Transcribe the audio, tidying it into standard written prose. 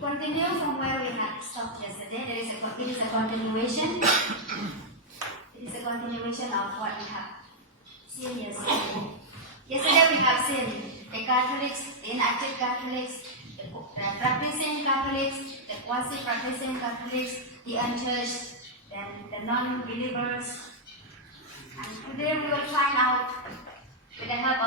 Continue from where we had stopped yesterday. It is a continuation. It is a continuation of what we have seen yesterday. Yesterday we have seen the Catholics, the inactive Catholics, the practicing Catholics, the quasi-practicing Catholics, the unchurched, then the non-believers. And today we will find out with the help of